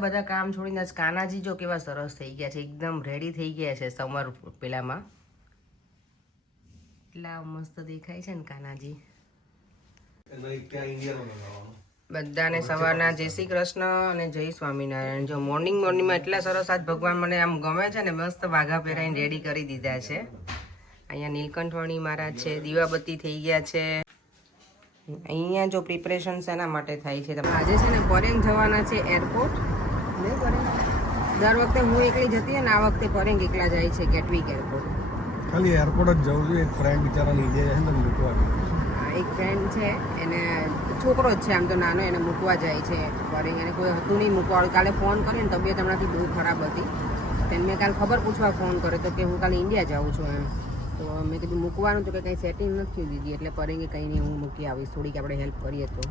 બીજા બધા કામ છોડીને કાનાજી જો કેવા સરસ થઈ ગયા છે, એકદમ રેડી થઈ ગયા છે સમર પેલામાં. એટલા મસ્ત દેખાય છે ને કાનાજી. બધાને સવારના જય શ્રી કૃષ્ણ અને જય સ્વામિનારાયણ. જો મોર્નિંગમાં એટલા સરસ આજ ભગવાન મને આમ ગમે છે ને, મસ્ત વાઘા પહેરાઈને રેડી કરી દીધા છે. અહીંયા નીલકંઠવાણી મહારાજ છે, દીવાબત્તી થઈ ગયા છે. અહીંયા જો પ્રિપરેશન શેના માટે થાય છે, આજે છે ને પરેંગ જવાના છે એરપોર્ટ. નહીં પરેંગ દર વખતે હું એકલી જતી અને આ વખતે પરેંગ એકલા જાય છે ગેટવિક એરપોર્ટ. ખાલી એરપોર્ટ જ જવું જોઈએ. એક ફ્રેન્ડ બિચારાને ઇન્ડિયા જાય ને મૂકવા. એક ફ્રેન્ડ છે, એને છોકરો જ છે આમ તો નાનો, એને મૂકવા જાય છે પરેંગ. એને કોઈ હતું નહીં મૂકવાવાળું. કાલે ફોન કર્યો ને, તબિયત હમણાંથી બહુ ખરાબ હતી. તેને મેં કાલે ખબર પૂછવા ફોન કર્યો તો કે હું કાલે ઇન્ડિયા જાઉં છું એમ. તો મેં કીધું મૂકવાનું તો કે કંઈ સેટિંગ નથી દીધી, એટલે પરેંગે કંઈ નહીં હું મૂકી આવીશ. થોડીક આપણે હેલ્પ કરીએ તો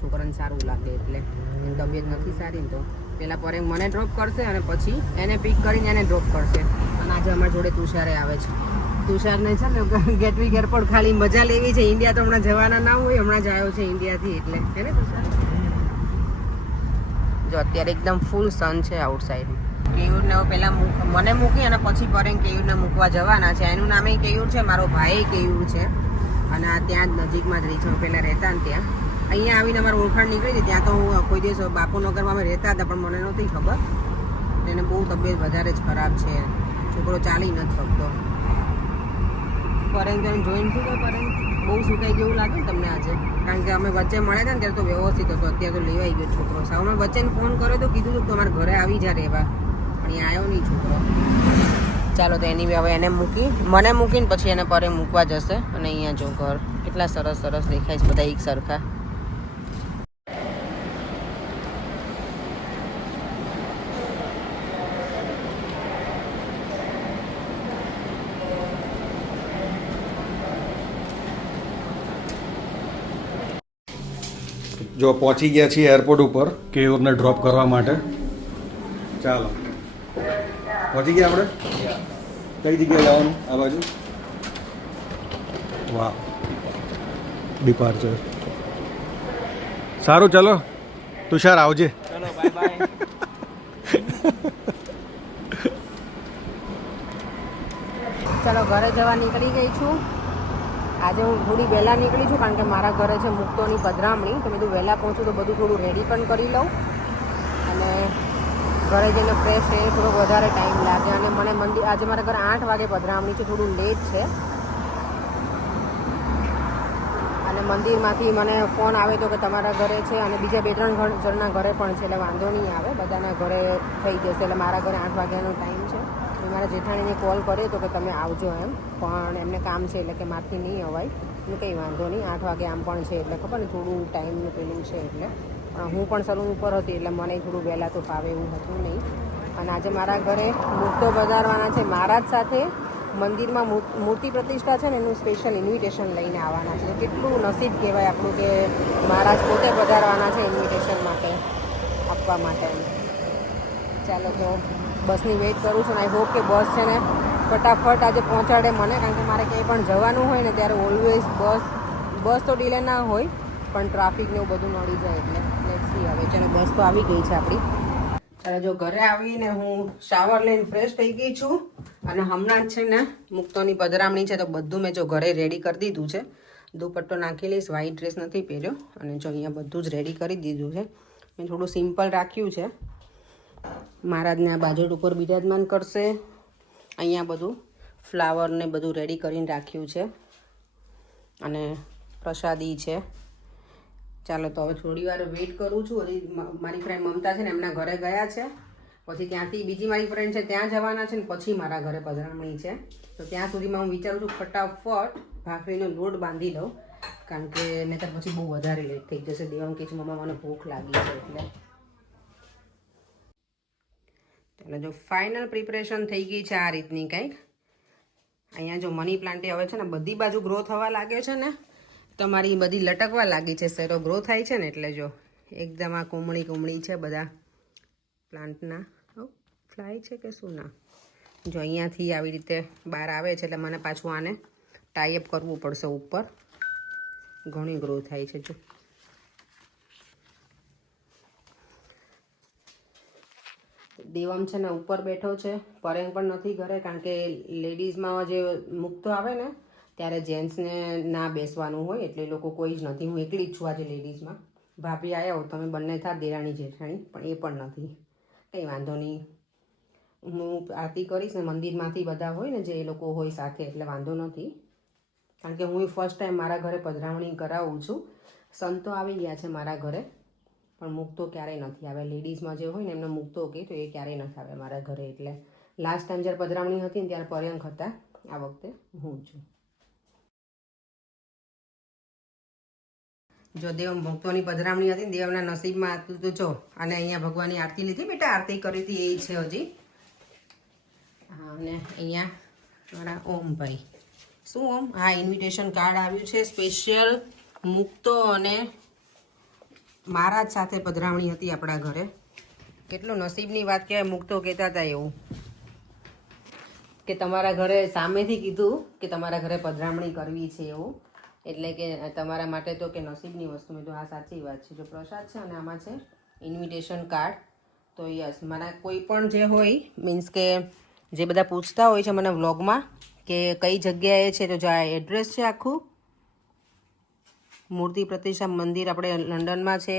છોકરાને સારું લાગે. એટલે એની તબિયત નથી સારી ને, તો પહેલાં પરેંગ મને ડ્રોપ કરશે અને પછી એને પિક કરીને એને ડ્રોપ કરશે. અને આજે અમારી જોડે તુષારે આવે છે. તુષારને છે ને ગેટવિક એરપોર્ટ ખાલી મજા લેવી છે. ઇન્ડિયા તો હમણાં જવાના ના હોય, હમણાં જ આવ્યો છે ઇન્ડિયાથી, એટલે હે ને તુષાર? જો અત્યારે એકદમ ફૂલ સન છે આઉટસાઇડ. કેયુરને પહેલાં મને મૂકી અને પછી પરેંગ કેયુરને મૂકવા જવાના છે. એનું નામે કેયુર છે, મારો ભાઈ કેયુર છે અને આ ત્યાં જ નજીકમાં જ રહી છે. હું પહેલાં રહેતા ને ત્યાં અહીંયા આવીને અમારું ઓળખાણ નીકળી હતી. ત્યાં તો હું કોઈ દિવસ બાપુનગરમાં અમે રહેતા હતા, પણ મને નહોતી ખબર. એને બહુ તબિયત વધારે જ ખરાબ છે, છોકરો ચાલી નથી શકતો. પરેંગ તમે જોઈને શું કહો? પરેંગ બહુ સુકાઈ જેવું લાગે ને તમને આજે? કારણ કે અમે વચ્ચે મળ્યા હતા ને ત્યારે તો વ્યવસ્થિત હતો, અત્યારે તો લેવાઈ ગયો છોકરો. સાવ મેં વચ્ચે ફોન કર્યો તો કીધું હતું કે તમારા ઘરે આવી જા રહેવા, પણ અહીંયા આવ્યો નહીં છોકરો. ચાલો તો એની હવે એને મને મૂકીને પછી એને પરેંગ મૂકવા જશે. અને અહીંયા જો ઘર કેટલા સરસ સરસ દેખાય છે બધા એક સરખા. જો પહોંચી ગયા છીએ એરપોર્ટ ઉપર કેયુરને ડ્રોપ કરવા માટે. ચાલો પહોંચી ગયા આપણે. કઈ જગ્યાએ જવાનું? આ બાજુ. વાહ, ડિપાર્ચર. સારું, ચાલો તુષાર આવજે. ચલો બાય બાય. ચાલો ઘરે જવા નીકળી ગઈ છું. આજે હું થોડી વહેલા નીકળી છું કારણ કે મારા ઘરે છે મુક્તોની પધરામણી. તો મેં કીધું વહેલા પહોંચું તો બધું થોડું રેડી પણ કરી લઉં અને ઘરે જઈને ફ્રેશ થઈને થોડોક વધારે ટાઈમ લાગે. અને મને મંદિર આજે મારા ઘરે 8 વાગે પધરામણી છે, થોડું લેટ છે. અને મંદિરમાંથી મને ફોન આવે તો કે તમારા ઘરે છે અને બીજા 2-3 જણના ઘરે પણ છે, એટલે વાંધો નહીં આવે, બધાના ઘરે થઈ જશે. એટલે મારા ઘરે 8 વાગ્યાનો ટાઈમ છે. મારા જેઠાણીને કોલ કર્યો તો કે તમે આવજો એમ, પણ એમને કામ છે એટલે કે મારથી નહીં અવાય. એટલે કંઈ વાંધો નહીં, 8 વાગે આમ પણ છે એટલે ખબર ને થોડું ટાઈમનું પેલું છે. એટલે પણ હું પણ સલૂન ઉપર હતી એટલે મને થોડું વહેલા તો ફાવે એવું હતું નહીં. અને આજે મારા ઘરે મૂર્તો પધારવાના છે. મહારાજ સાથે મંદિરમાં મૂર્તિ પ્રતિષ્ઠા છે ને એનું સ્પેશિયલ ઇન્વિટેશન લઈને આવવાના છે. કેટલું નસીબ કહેવાય આપણું કે મહારાજ પોતે પધારવાના છે ઇન્વિટેશન માટે આપવા માટે. ચાલો તો બસની વેઇટ કરું છું. આઈ હોપ કે બસ છે ને ફટાફટ આજે પહોંચાડે મને, કારણ કે મારે ક્યાંય પણ જવાનું હોય ને ત્યારે ઓલવેઝ બસ તો ડિલે ના હોય પણ ટ્રાફિકને એવું બધું નડી જાય. એટલે લેટ્સ સી. હવે ચાલો બસ તો આવી ગઈ છે આપણી. ચાલો જો ઘરે આવીને હું શાવર લઈને ફ્રેશ થઈ ગઈ છું અને હમણાં જ છે ને મુક્તોની પધરામણી છે તો બધું મેં જો ઘરે રેડી કરી દીધું છે. દુપટ્ટો નાખી લઈશ, વ્હાઈટ ડ્રેસ નથી પહેર્યો. અને જો અહીંયા બધું જ રેડી કરી દીધું છે. મેં થોડું સિમ્પલ રાખ્યું છે. મહારાજને આ બાજોટ ઉપર બિરાજમાન કરશે. અહીંયા બધું ફ્લાવર ને બધું રેડી કરીને રાખ્યું છે અને પ્રસાદી છે. ચાલો તો હવે થોડી વાર વેઇટ કરું છું. હજી મારી ફ્રેન્ડ મમતા છે ને એમના ઘરે ગયા છે, પછી ત્યાંથી બીજી મારી ફ્રેન્ડ છે ત્યાં જવાના છે ને પછી મારા ઘરે પધરામણી છે. તો ત્યાં સુધીમાં હું વિચારું છું ફટાફટ ભાખરીનો લોટ બાંધી લઉં, કારણ કે નહીંતર પછી બહુ વધારે લેટ થઈ જશે. દેવાંગ કે છે મમ્મા મને ભૂખ લાગી છે એટલે. એટલે જો ફાઇનલ પ્રિપરેશન થઈ ગઈ છે આ રીતની કંઈક. અહીંયા જો મની પ્લાન્ટ હવે છે ને બધી બાજુ ગ્રો થવા લાગે છે ને, તમારી બધી લટકવા લાગી છે, શેરો ગ્રો થાય છે ને એટલે જો એકદમ આ કુમળી છે બધા પ્લાન્ટના. ફ્લાય છે કે શું ના, જો અહીંયાથી આવી રીતે બહાર આવે છે એટલે મને પાછું આને ટાઈઅપ કરવું પડશે ઉપર. ઘણી ગ્રો થાય છે જો. દેવમ છે ને ઉપર બેઠો છે, પરેંગ પણ નથી ઘરે, કારણ કે લેડીઝમાં જે મુકતો આવે ને ત્યારે જેન્ટ્સને ના બેસવાનું હોય, એટલે એ લોકો કોઈ જ નથી. હું એકલી જ છું આજે લેડીઝમાં. ભાભી આવ્યા હો તમે બંને થા દેરાણી જેઠાણી, પણ એ પણ નથી. કંઈ વાંધો નહીં, હું આરતી કરીશ ને મંદિરમાંથી બધા હોય ને જે એ લોકો હોય સાથે, એટલે વાંધો નથી. કારણ કે હું ફર્સ્ટ ટાઈમ મારા ઘરે પધરામણી કરાવું છું. સંતો આવી ગયા છે મારા ઘરે, પણ મુકતો ક્યારેય નથી આવે. લેડીઝમાં જે હોય ને એમને મુકતો કે તો એ ક્યારેય નથી આવે મારા ઘરે. એટલે લાસ્ટ ટાઈમ જ્યારે પધરામણી હતી ને ત્યારે પર્યંક હતા, આ વખતે હું છું. જો દેવ ભક્તોની પધરામણી હતી, દેવના નસીબમાં હતું તો જો. અને અહીંયા ભગવાનની આરતી લીધી બેટા, આરતી કરી હતી એ છે હજી. હા, અને અહીંયા મારા ઓમભાઈ. શું ઓમ? હા, ઇન્વિટેશન કાર્ડ આવ્યું છે સ્પેશિયલ. મુકતો અને મારા જ સાથે પધરામણી હતી આપણા ઘરે. કેટલું નસીબની વાત કહેવાય. મુકતો કહેતા હતા એવું કે તમારા ઘરે સામેથી કીધું કે તમારા ઘરે પધરામણી કરવી છે એવું, એટલે કે તમારા માટે તો કે નસીબની વસ્તુ. મેં તો આ સાચી વાત છે. જો પ્રસાદ છે અને આમાં છે ઇન્વિટેશન કાર્ડ. તો યસ, મારા કોઈ પણ જે હોય, મીન્સ કે જે બધા પૂછતા હોય છે મને વ્લોગમાં કે કઈ જગ્યાએ છે, તો જો આ એડ્રેસ છે આખું. મૂર્તિ પ્રતિષ્ઠા મંદિર આપણે લંડનમાં છે,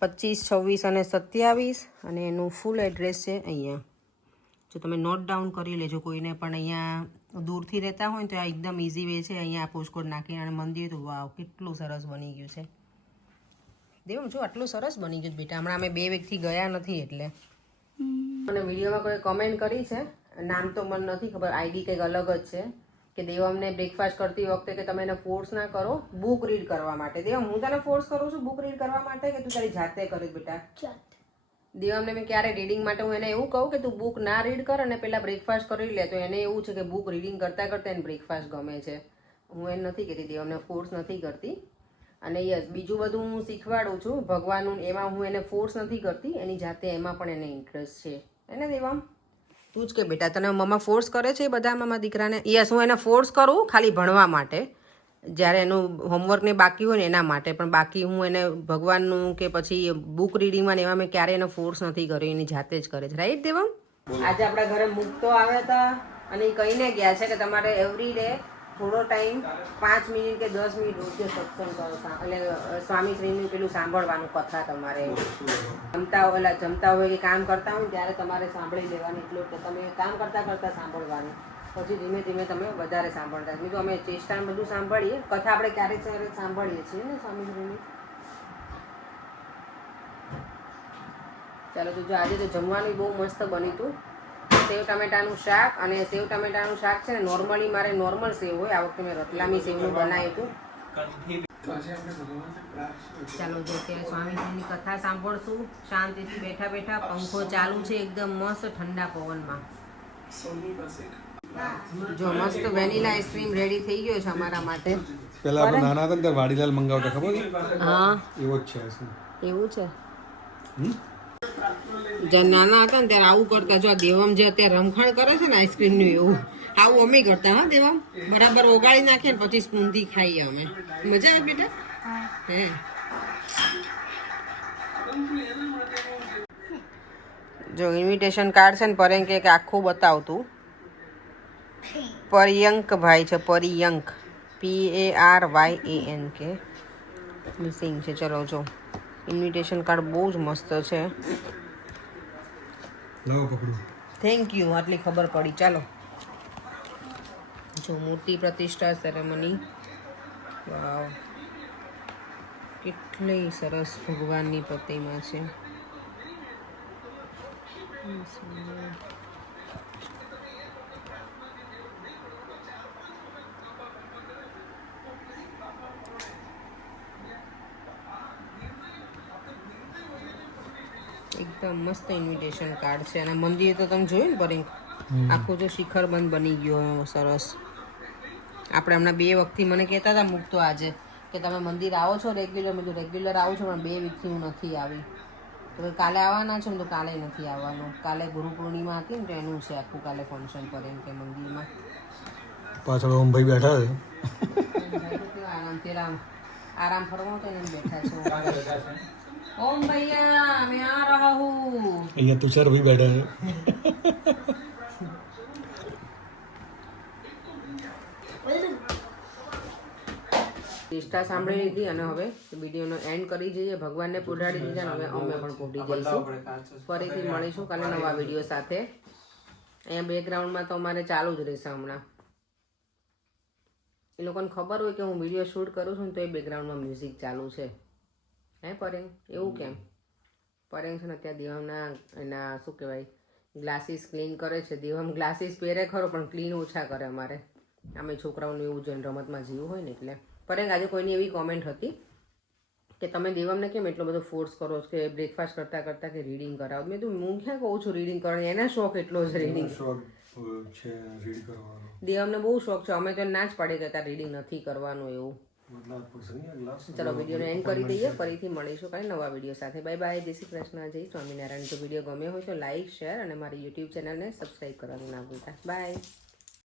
25, 26 અને 27, અને એનું ફૂલ એડ્રેસ છે અહીંયા. જો તમે નોટ ડાઉન કરી લેજો, કોઈને પણ અહીંયા દૂરથી રહેતા હોય ને તો આ એકદમ ઇઝી વે છે. અહીંયા પોસ્ટકોડ નાખીને અને મંદિર તો વાવ કેટલું સરસ બની ગયું છે. દેવ જો આટલું સરસ બની ગયું બેટા. હમણાં અમે 2 વીકથી ગયા નથી એટલે. મને વિડીયોમાં કોઈ કમેન્ટ કરી છે, નામ તો મને નથી ખબર, આઈડી કંઈક અલગ જ છે, કે દેવમને બ્રેકફાસ્ટ કરતી વખતે કે તમે એને ફોર્સ ના કરો બુક રીડ કરવા માટે. દેવ હું તને ફોર્સ કરું છું બુક રીડ કરવા માટે કે તું તારી જાતે કરીશ બેટા? દેવમને મેં ક્યારે રીડિંગ માટે હું એને એવું કહું કે તું બુક ના રીડ કર અને પહેલાં બ્રેકફાસ્ટ કરી લે, તો એને એવું છે કે બુક રીડિંગ કરતાં કરતાં એને બ્રેકફાસ્ટ ગમે છે. હું એને નથી કહેતી, દેવમને ફોર્સ નથી કરતી. અને યસ, બીજું બધું હું શીખવાડું છું ભગવાનનું, એમાં હું એને ફોર્સ નથી કરતી. એની જાતે એમાં પણ એને ઇન્ટરેસ્ટ છે. એને દેવામ તું જ કે બેટા તને મમ્મા ફોર્સ કરે છે એ બધામાં મારા દીકરાને? યસ, હું એને ફોર્સ કરું ખાલી ભણવા માટે, જ્યારે એનું હોમવર્ક ને બાકી હોય ને એના માટે. પણ બાકી હું એને ભગવાનનું કે પછી બુક રીડિંગમાં ને એમાં મેં ક્યારેય એને ફોર્સ નથી કર્યો, એની જાતે જ કરે છે. રાઈટ દેવમ? આજે આપણા ઘરે મુકતો આવ્યા હતા અને એ કહીને ગયા છે કે તમારે એવરી ડે થોડો ટાઈમ 5 મિનિટ કે 10 મિનિટ રોજ સત્સંગ કરો, એટલે સ્વામીશ્રીનું પેલું સાંભળવાનું કથા. તમારે જમતા હોય કે કામ કરતા હોય ત્યારે તમારે સાંભળી લેવાની. એટલું કે તમે કામ કરતાં કરતાં સાંભળવાનું, પછી ધીમે ધીમે તમે વધારે સાંભળતા. બીજું અમે ચેષ્ટા બધું સાંભળીએ, કથા આપણે ક્યારેક ક્યારેક સાંભળીએ છીએ ને સ્વામીશ્રીની. ચાલો, તો જો આજે તો જમવાનું બહુ મસ્ત બન્યું હતું. સેવ ટમેટાનું શાક, અને સેવ ટમેટાનું શાક છે ને નોર્મલી મારે નોર્મલ સેવ હોય, આ વખતે મેં રતલામી સેવનું બનાવ્યું હતું. ચાલો, જો કે સ્વામીજીની કથા સાંભળશું શાંતિથી બેઠા બેઠા. પંખો ચાલુ છે એકદમ મસ્ત ઠંડા પવનમાં. જો મસ્ત વેનીલા આઈસ્ક્રીમ રેડી થઈ ગયો છે અમારા માટે. પહેલા આપણે નાના હતા ત્યારે વાડીલાલ મંગાવતા, ખબર છે? હા, એવો જ છે. એવું છે. જ્યારે નાના હતા ને ત્યારે આવું કરતા. જો આ દેવમ જે અત્યારે રમખાણ કરે છે ને આઈસ્ક્રીમનું, એવું આવું અમે કરતા. હા દેવમ, બરાબર ઓગાળી નાખીએ ને પછી સ્પૂનથી ખાઈએ અમે. મજા આવે બેટા? હે, જો ઇન્વિટેશન કાર્ડ છે ને પરેંક કે આખું બતાવતું. પર્યંક ભાઈ છે, પર્યંક, PARYANK મિસિંગ છે. ચલો જો ઇન્વિટેશન કાર્ડ બહુ જ મસ્ત છે. થેન્ક યુ, આટલી ખબર પડી. ચાલો, જો મૂર્તિ પ્રતિષ્ઠા સેરેમની. વાવ, કેટલી સરસ ભગવાનની પ્રતિમા છે. એકદમ મસ્ત ઇન્વિટેશન કાર્ડ છે. અને મંદિર તો તમે જોયું ને પરેંક, આખું જો શિખર બંધ બની ગયો સરસ. આપણે હમણાં 2 વખતથી મને કહેતા હતા મુકતો આજે કે તમે મંદિર આવો છો રેગ્યુલર? મેં તો રેગ્યુલર આવું છું, પણ 2 વીકથી હું નથી આવી. તો કાલે આવવાના છે ને, તો કાલે નથી આવવાનું. કાલે ગુરુ પૂર્ણિમા હતી ને તો એનું છે આખું કાલે ફંક્શન પરેંક કે મંદિરમાં. પાછળ ઓમભાઈ બેઠા છે. આરામથી આરામ ફરવા તો એને બેઠા છે. ओम भैया मैं आ रहा हूँ। અહીંયા તુષાર ભાઈ બેઠા છે. ચેષ્ટા સાંભળી લીધી અને હવે વિડીયોનો એન્ડ કરી જઈએ. ભગવાનને પોઢાડી દીધા અને હવે અમે પણ પોઢી જઈશું. ફરીથી મળીશું કાલે નવા વિડીયો સાથે. અહીંયા બેકગ્રાઉન્ડમાં તો અમારે ચાલુ જ રહેશે હમણાં. એ લોકોને ખબર હોય કે હું વિડીયો શૂટ કરું છું ને તો એ બેકગ્રાઉન્ડમાં મ્યુઝિક ચાલુ છે. હે પરેંગ, એવું કેમ? પરેંગ છે ને અત્યારે દેવમના એના શું કહેવાય ગ્લાસીસ ક્લીન કરે છે. દેવમ ગ્લાસીસ પહેરે ખરો પણ ક્લીન ઓછા કરે અમારે. અમે છોકરાઓનું એવું જોઈને રમતમાં જીવ હોય ને એટલે. પરેંગ આજે કોઈની એવી કોમેન્ટ હતી કે તમે દેવમને કેમ એટલો બધો ફોર્સ કરો છો કે બ્રેકફાસ્ટ કરતાં કરતાં કે રીડિંગ કરાવો. મેં તો હું ક્યાં કહું છું રીડિંગ કરવાની, એના શોખ એટલો જ રીડિંગ છે રીડ કરવાનો. દેવમને બહુ શોખ છે. અમે તો ના જ પાડી કે રીડિંગ નથી કરવાનું એવું. ચલો વિડીયોને એન્ડ કરી દઈએ. ફરીથી મળીશું કાંઈ નવા વિડીયો સાથે. બાય બાય, જય શ્રી કૃષ્ણ, જય સ્વામિનારાયણ. જો વિડીયો ગમ્યો હોય તો લાઈક, શેર અને મારી યુટ્યુબ ચેનલને સબસ્ક્રાઈબ કરવાનું ના ભૂલતા. બાય.